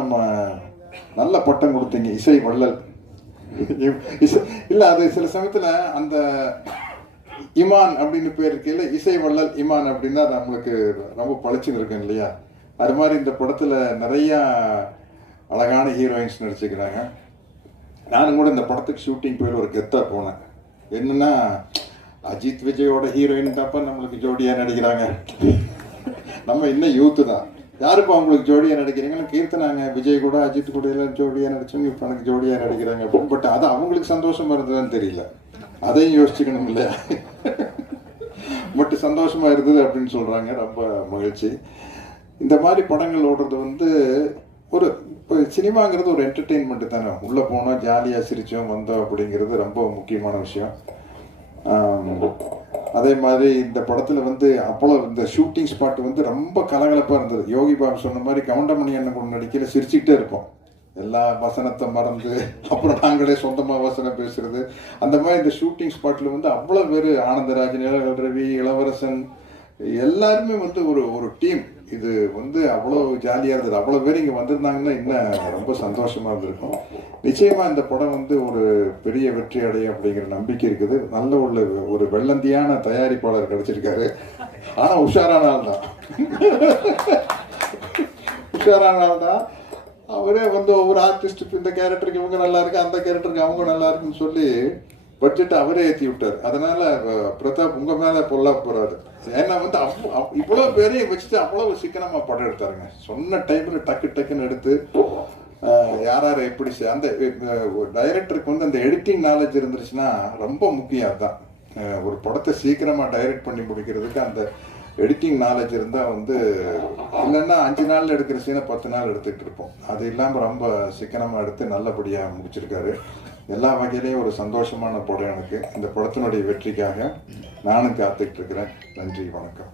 நம்ம நல்ல பட்டம் கொடுத்தீங்க, இசை வள்ளல். இல்ல அது சில சமயத்துல அந்த இமான் அப்படின்னு பேர் இருக்கையில இசை வள்ளல் இமான் அப்படின்னா நம்மளுக்கு ரொம்ப பளிச்சுன்னு இருக்கும் இல்லையா? அது மாதிரி இந்த படத்துல நிறைய அழகான ஹீரோயின்ஸ் நடிச்சுக்கிறாங்க. நானும் கூட இந்த படத்துக்கு ஷூட்டிங் போய் ஒரு கெத்தா போனேன். என்னன்னா, அஜித் விஜயோட ஹீரோயின் தாப்பா நம்மளுக்கு ஜோடியா நடிக்கிறாங்க. நம்ம இன்னும் யூத்து தான், யாருக்கும் அவங்களுக்கு ஜோடியா நடிக்கிறீங்கன்னு கீர்த்தனாங்க. விஜய் கூட அஜித் கூட எல்லாம் ஜோடியா நடிச்சவங்க இப்போ எனக்கு ஜோடியா நடிக்கிறாங்க. பட் அது அவங்களுக்கு சந்தோஷமா இருந்ததுன்னு தெரியல, அதையும் யோசிச்சுக்கணும் இல்லையா? பட் சந்தோஷமா இருந்தது அப்படின்னு சொல்றாங்க. ரொம்ப மகிழ்ச்சி. இந்த மாதிரி படங்கள் ஓடுறது ஒரு இப்போ சினிமாங்கிறது ஒரு என்டர்டெயின்மெண்ட் தானே. உள்ளே போனால் ஜாலியாக சிரித்தோம் வந்தோம் அப்படிங்கிறது ரொம்ப முக்கியமான விஷயம். அதே மாதிரி இந்த படத்தில் அவ்வளோ இந்த ஷூட்டிங் ஸ்பாட் ரொம்ப கலகலப்பாக இருந்தது. யோகி பாபு சொன்ன மாதிரி கவுண்டமணி அண்ணன் கூட நடிக்கல சிரிச்சுக்கிட்டே இருப்போம். எல்லா வசனத்தை மறந்து அப்புறம் நாங்களே சொந்தமாக வசனம் பேசுறது. அந்த மாதிரி இந்த ஷூட்டிங் ஸ்பாட்டில் அவ்வளோ பேர், ஆனந்தராஜ், நிலகல் ரவி, இளவரசன், எல்லாருமே ஒரு டீம். இது அவ்வளோ ஜாலியாக இருந்தது. அவ்வளோ பேர் இங்கே வந்திருந்தாங்கன்னா இன்னும் ரொம்ப சந்தோஷமாக இருந்திருக்கும். நிச்சயமாக இந்த படம் ஒரு பெரிய வெற்றி அடையும் அப்படிங்கிற நம்பிக்கை இருக்குது. நல்ல ஒரு வெள்ளந்தியான தயாரிப்பாளர் கிடைச்சிருக்காரு. ஆனால் உஷாரான ஆள் தான். உஷாரான ஆள் தான். அவரே ஒவ்வொரு ஆர்டிஸ்ட்டுக்கு இந்த கேரக்டருக்கு இவங்க நல்லா இருக்கு, அந்த கேரக்டருக்கு அவங்க நல்லா இருக்குன்னு சொல்லி பட்ஜெட்டை அவரே ஏற்றி விட்டார். அதனால பிரதாப் உங்க மேல பொல்லா போறாரு. ஏன்னா இவ்வளவு பேரையும் வச்சுட்டு அவ்வளவு சிக்கனமா படம் எடுத்தாருங்க. சொன்ன டைம்ல டக்கு டக்குன்னு எடுத்து யார் யார் எப்படி அந்த டைரக்டருக்கு அந்த எடிட்டிங் நாலேஜ் இருந்துச்சுன்னா ரொம்ப முக்கியம். அதுதான் ஒரு படத்தை சீக்கிரமா டைரக்ட் பண்ணி முடிக்கிறதுக்கு அந்த எடிட்டிங் நாலேஜ் இருந்தால் இல்லைன்னா 5 நாளில் எடுக்கிற சீனை 10 நாள் எடுத்துக்கிட்டு இருப்போம். அது இல்லாமல் ரொம்ப சிக்கனமாக எடுத்து நல்லபடியாக முடிச்சிருக்காரு. எல்லா வகையிலையும் ஒரு சந்தோஷமான படம் எனக்கு. இந்த படத்தினுடைய வெற்றிக்காக நானும் காத்துக்கிட்டு இருக்கிறேன். நன்றி, வணக்கம்.